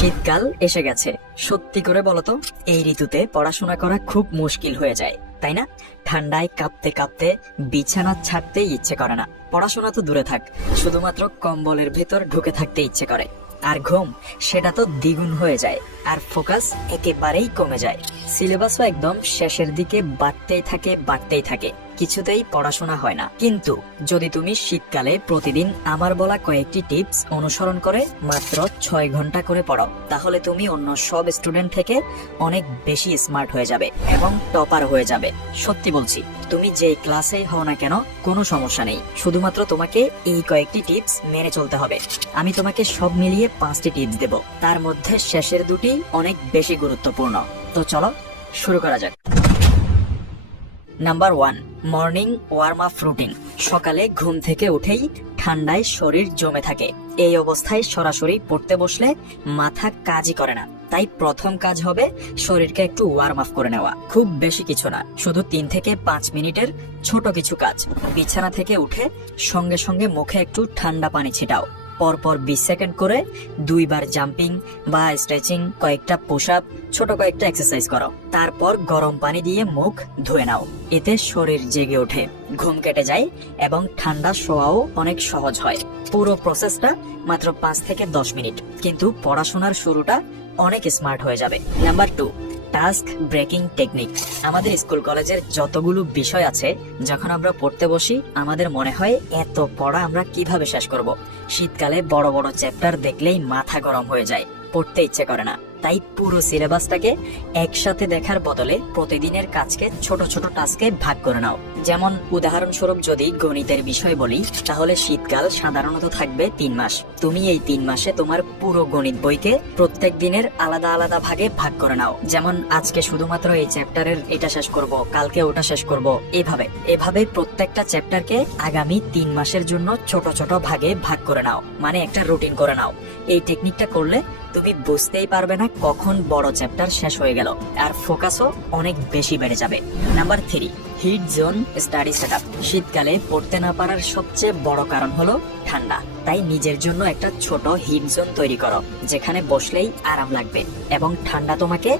শীতকাল এসে গেছে। সত্যি করে বলতো, এই ঋতুতে পড়াশোনা করা খুব মুশকিল হয়ে যায়, তাই না? ঠান্ডায় কাঁপতে কাঁপতে বিছানা ছাড়তেই ইচ্ছে করে না। পড়াশোনা তো দূরে থাক, শুধুমাত্র কম্বলের ভেতর ঢুকে থাকতে ইচ্ছে করে। আর ঘুম, সেটা তো দ্বিগুণ হয়ে যায়। আর ফোকাস একেবারেই কমে যায়। সিলেবাসও একদম শেষের দিকে বাড়তেই থাকে, কিছুতেই পড়াশোনা হয় না। কিন্তু যদি তুমি শীতকালে প্রতিদিন আমার বলা কয়েকটি টিপস অনুসরণ করে মাত্র 6 ঘন্টা করে পড়ো, তাহলে তুমি অন্য সব স্টুডেন্ট থেকে অনেক বেশি স্মার্ট হয়ে যাবে এবং টপার হয়ে যাবে। সত্যি বলছি, তুমি যেই ক্লাসেই হও না কেন, কোনো সমস্যা নেই। শুধুমাত্র তোমাকে এই কয়েকটি টিপস মেনে চলতে হবে। আমি তোমাকে সব মিলিয়ে 5টি টিপস দেব, তার মধ্যে শেষের দুটি অনেক বেশি গুরুত্বপূর্ণ। তো চলো শুরু করা যাক। Number 1, morning warm up routine. সকালে ঘুম থেকে উঠেই ঠান্ডায় শরীর জমে থাকে। এই অবস্থায় সরাসরি পড়তে বসলে মাথা কাজই করে না। তাই প্রথম কাজ হবে শরীরকে একটু ওয়ার্ম আপ করে নেওয়া। খুব বেশি কিছু না, শুধু 3 থেকে 5 মিনিটের ছোট কিছু কাজ। বিছানা থেকে উঠে সঙ্গে সঙ্গে মুখে একটু ঠান্ডা পানি ছিটাও। পরপর 20 সেকেন্ড করে 2 বার জাম্পিং বা স্ট্রেচিং, কয়েকটা পুশ আপ, ছোট কয়েকটা এক্সারসাইজ করো। তারপর গরম পানি দিয়ে মুখ ধুয়ে নাও। এতে শরীর জেগে ওঠে, ঘুম কেটে যায় এবং ঠান্ডা শোয়াও অনেক সহজ হয়। পুরো প্রসেসটা মাত্র 5 থেকে 10 মিনিট, কিন্তু পড়াশোনার শুরুটা অনেক স্মার্ট হয়ে যাবে। Number 2, task breaking technique. আমাদের স্কুল কলেজের যতগুলো বিষয় আছে, যখন আমরা পড়তে বসি আমাদের মনে হয় এত পড়া আমরা কিভাবে শেষ করব। শীতকালে বড় বড় চ্যাপ্টার দেখলেই মাথা গরম হয়ে যায়, পড়তে ইচ্ছে করে না। তাই পুরো সিলেবাসটাকে একসাথে দেখার বদলে প্রতিদিনের কাজকে ছোট ছোট টাস্কে ভাগ করে নাও। যেমন উদাহরণস্বরূপ যদি গণিতের বিষয় বলি, তাহলে শীতকাল সাধারণত থাকবে 3 মাস। তুমি এই 3 মাসে তোমার পুরো গণিত বইকে প্রত্যেক দিনের আলাদা আলাদা ভাগে ভাগ করে নাও। যেমন আজকে শুধুমাত্র এই চ্যাপ্টারের এটা শেষ করব, কালকে ওটা শেষ করব। এভাবে প্রত্যেকটা চ্যাপ্টারকে আগামী 3 মাসের জন্য ছোট ছোট ভাগে ভাগ করে নাও, মানে একটা রুটিন করে নাও। এই টেকনিকটা করলে তুমি বুঝতেই পারবে না কখন বড় চ্যাপ্টার শেষ হয়ে গেল, আর ফোকাসও অনেক বেশি বেড়ে যাবে। Number 3, heat zone study setup. শীতকালে পড়তে না পারার সবচেয়ে বড় কারণ হলো ঠান্ডা। তাই নিজের জন্য একটা ছোট হিট জোন তৈরি করো, যেখানে বসলেই আরাম লাগবে এবং ঠান্ডা তোমাকে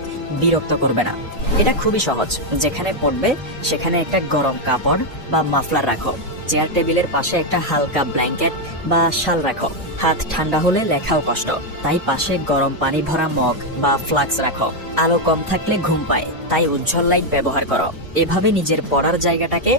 বিরক্ত করবে না। এটা খুবই সহজ। যেখানে পড়বে সেখানে একটা গরম কাপড় বা মাফলার রাখো। চেয়ার টেবিলের পাশে একটা হালকা ব্ল্যাঙ্কেট বা শাল রাখো। হাত ঠান্ডা হলে লেখাও কষ্ট, তাই পাশে গরম পানি ভরা মগ বা ফ্লাক্স রাখো। আলো কম থাকলে ঘুম পায়, তাই উজ্জ্বল লাইট ব্যবহার করো। এভাবে নিজের পড়ার জায়গাটাকে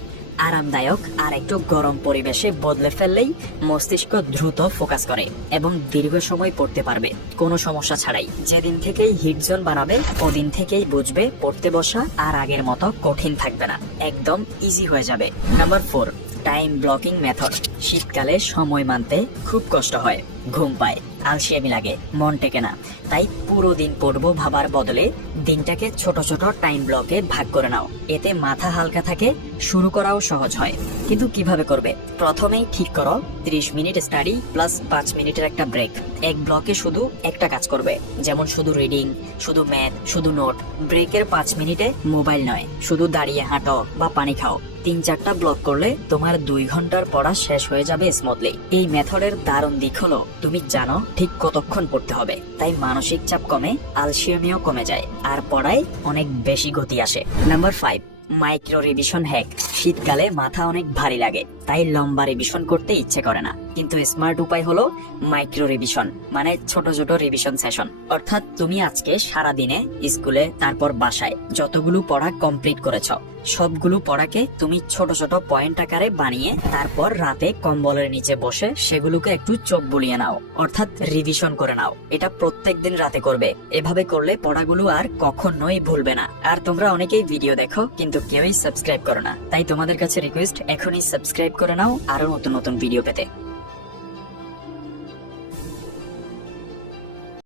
আরামদায়ক আর একটু গরম পরিবেশে বদলে ফেললেই মস্তিষ্ক দ্রুত ফোকাস করে এবং দীর্ঘ সময় পড়তে পারবে কোনো সমস্যা ছাড়াই। যেদিন থেকেই হিট জোন বানাবে, ওদিন থেকেই বুঝবে পড়তে বসা আর আগের মতো কঠিন থাকবে না, একদম ইজি হয়ে যাবে। Number 4, time blocking method. শীতকালে সময় মানতে খুব কষ্ট হয়, ঘুম পায়, আলসেমি লাগে, মন টেকে না। তাই পুরো দিন পড়বো ভাবার বদলে দিনটাকে ছোট ছোট টাইম ব্লকে ভাগ করে নাও। এতে মাথা হালকা থাকে, শুরু করাও সহজ হয়। কিন্তু কিভাবে করবে? প্রথমেই ঠিক করো 30 মিনিট স্টাডি প্লাস 5 মিনিটের একটা ব্রেক। এক ব্লকে শুধু একটা কাজ করবে, যেমন শুধু রিডিং, শুধু ম্যাথ, শুধু নোট। ব্রেকের 5 মিনিটে মোবাইল নয়, শুধু দাঁড়িয়ে হাঁটো বা পানি খাও। 3-4টা ব্লক করলে তোমার 2 ঘন্টার পড়া শেষ হয়ে যাবে স্মুথলি। এই মেথডের দারুণ দিক হলো তুমি জানো ঠিক কতক্ষণ পড়তে হবে, তাই মানসিক চাপ কমে, আলসেমিও কমে যায়, আর পড়ায় অনেক বেশি গতি আসে। Number 5, micro revision hack. শীতকালে মাথা অনেক ভারী লাগে, তাই লম্বা রিভিশন করতে ইচ্ছে করে না। কিন্তু স্মার্ট উপায় হলো মাইক্রো রিভিশন, মানে ছোট ছোট রিভিশন সেশন। অর্থাৎ তুমি আজকে সারা দিনে স্কুলে, তারপর বাসায় যতগুলো পড়া কমপ্লিট করেছো, সবগুলো পড়াকে তুমি ছোট ছোট পয়েন্ট আকারে বানিয়ে তারপর রাতে কম্বলের নিচে বসে সেগুলোকে একটু চোখ বুলিয়ে নাও, অর্থাৎ রিভিশন করে নাও। এটা প্রত্যেকদিন রাতে করবে। এভাবে করলে পড়াগুলো আর কখনোই ভুলবে না। আর তোমরা অনেকেই ভিডিও দেখো কিন্তু কেউই সাবস্ক্রাইব করো না, তাই তোমাদের কাছে রিকোয়েস্ট, এখনই সাবস্ক্রাইব করে নাও আরো নতুন নতুন ভিডিও পেতে।